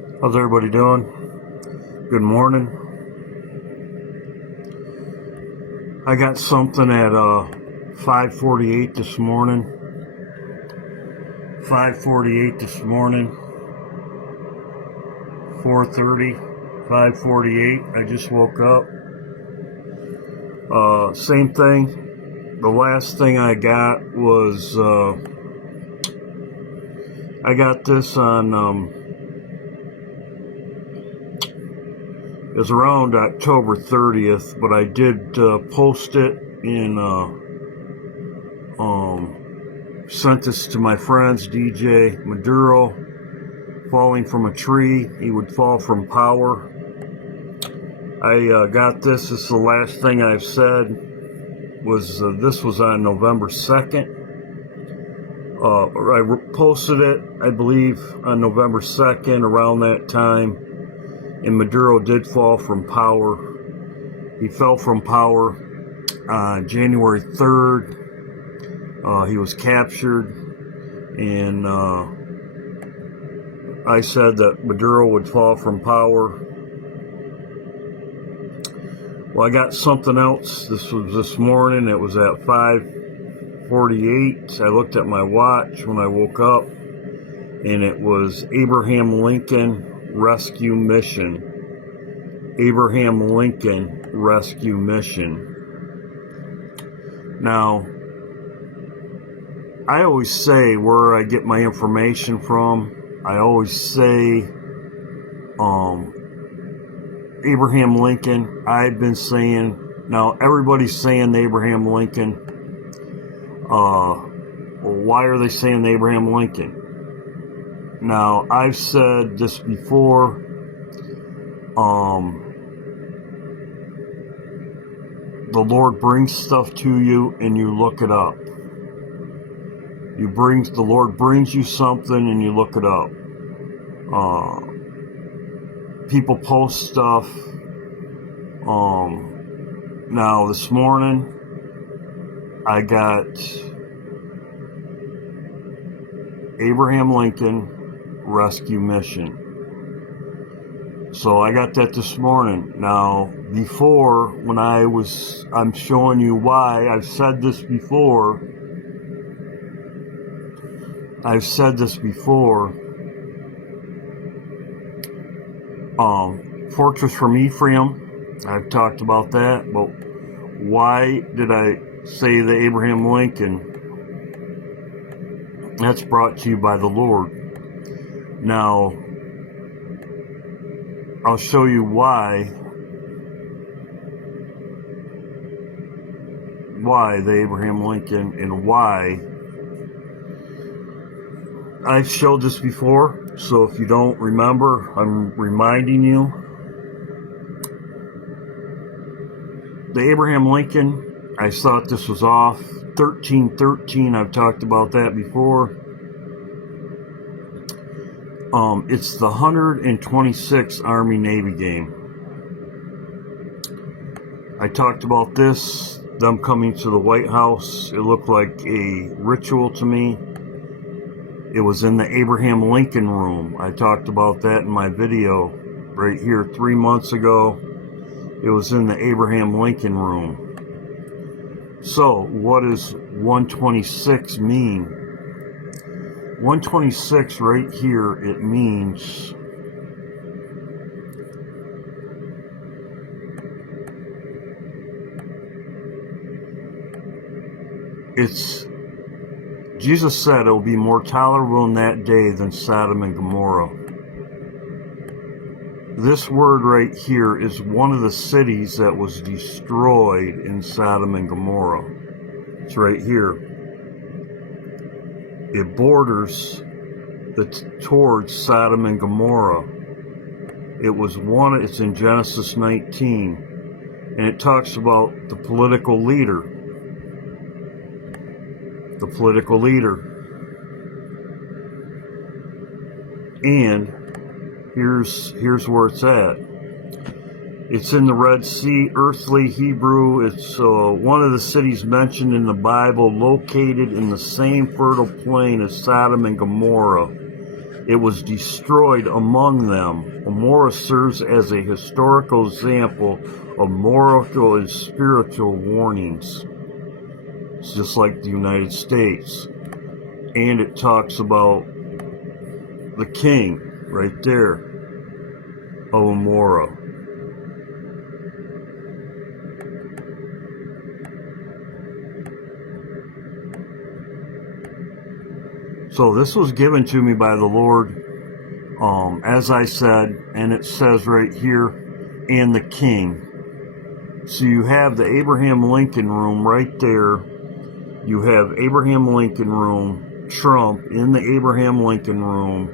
How's everybody doing? Good morning. I got something at 5:48 this morning. 5:48 this morning. 4:30. 5:48. I just woke up. Same thing. The last thing I got was I got this on it was around October 30th, but I did post it in sent this to my friends, DJ Maduro, falling from a tree. He would fall from power. I got this. This is the last thing I've said. This was on November 2nd. I posted it, I believe, on November 2nd, around that time. And Maduro did fall from power. He fell from power on January 3rd. He was captured, and I said that Maduro would fall from power. Well, I got something else. This was this morning. It was at 5:48. I looked at my watch when I woke up, and it was Abraham Lincoln Rescue Mission. Abraham Lincoln Rescue Mission. Now, I always say where I get my information from. I always say Abraham Lincoln. I've been saying, now everybody's saying the Abraham Lincoln. Why are they saying the Abraham Lincoln? Now, I've said this before. The Lord brings stuff to you and you look it up. The Lord brings you something and you look it up. People post stuff. Now this morning I got Abraham Lincoln Rescue Mission. So I got that this morning. Now, before, when I'm showing you why. I've said this before. Fortress from Ephraim. I've talked about that. But why did I say the Abraham Lincoln? That's brought to you by the Lord. Now, I'll show you why the Abraham Lincoln, and why. I've showed this before, so if you don't remember, I'm reminding you. The Abraham Lincoln, I thought this was off. 1313, I've talked about that before. It's the 126th Army Navy game. I talked about this, them coming to the White House. It looked like a ritual to me. It was in the Abraham Lincoln room. I talked about that in my video right here 3 months ago. It was in the Abraham Lincoln room. So, what does 126 mean? 126 right here, it means Jesus said it will be more tolerable in that day than Sodom and Gomorrah. This word right here is one of the cities that was destroyed in Sodom and Gomorrah. It's right here. It borders towards Sodom and Gomorrah. It's in Genesis 19, and it talks about the political leader. The political leader. And here's where it's at. It's in the Red Sea, earthly Hebrew. It's one of the cities mentioned in the Bible, located in the same fertile plain as Sodom and Gomorrah. It was destroyed among them. Amora serves as a historical example of moral and spiritual warnings. It's just like the United States. And it talks about the king right there of Amora. So this was given to me by the Lord, as I said, and it says right here, and the king. So you have the Abraham Lincoln room right there. You have Abraham Lincoln room, Trump in the Abraham Lincoln room,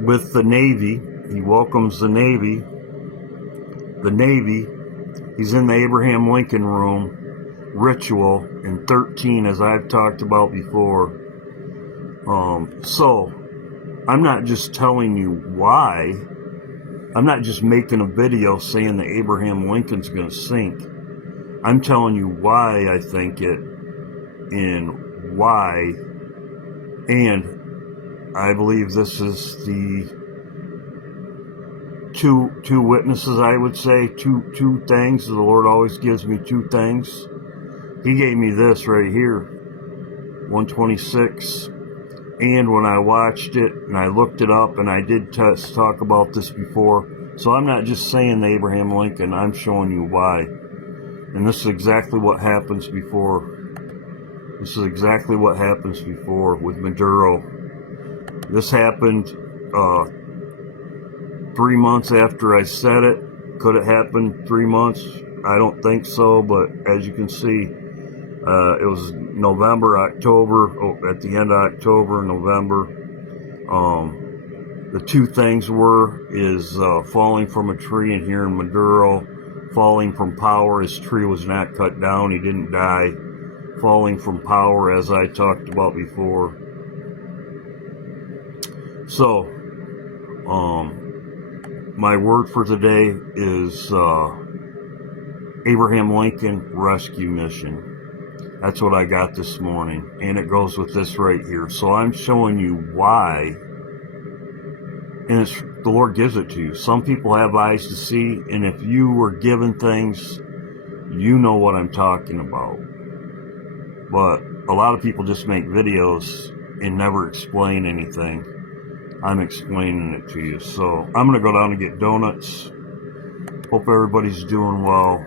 with the Navy. He welcomes the Navy. The Navy. He's in the Abraham Lincoln room. Ritual in 13, as I've talked about before. So I'm not just telling you why. I'm not just making a video saying that Abraham Lincoln's going to sink. I'm telling you why I think it, and why. And I believe this is the two witnesses, I would say, two things. The Lord always gives me two things. He gave me this right here, 126. And when I watched it and I looked it up, and I did talk about this before, so I'm not just saying the Abraham Lincoln, I'm showing you why. And this is exactly what happens before. This is exactly what happens before with Maduro. This happened 3 months after I said it. Could it happen 3 months? I don't think so, but as you can see, it was November, October, at the end of October, November. The two things is falling from a tree, and here in Maduro, falling from power. His tree was not cut down. He didn't die. Falling from power, as I talked about before. So, my word for today is Abraham Lincoln Rescue Mission. That's what I got this morning, and it goes with this right here. So I'm showing you why, and the Lord gives it to you. Some people have eyes to see, and if you were given things, you know what I'm talking about. But a lot of people just make videos and never explain anything. I'm explaining it to you. So I'm going to go down and get donuts. Hope everybody's doing well.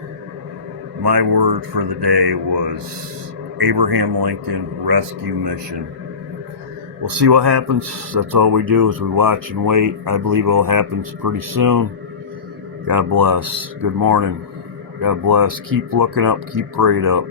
My word for the day was Abraham Lincoln Rescue Mission. We'll see what happens. That's all we do is we watch and wait. I believe it will happen pretty soon. God bless. Good morning. God bless. Keep looking up. Keep prayed up.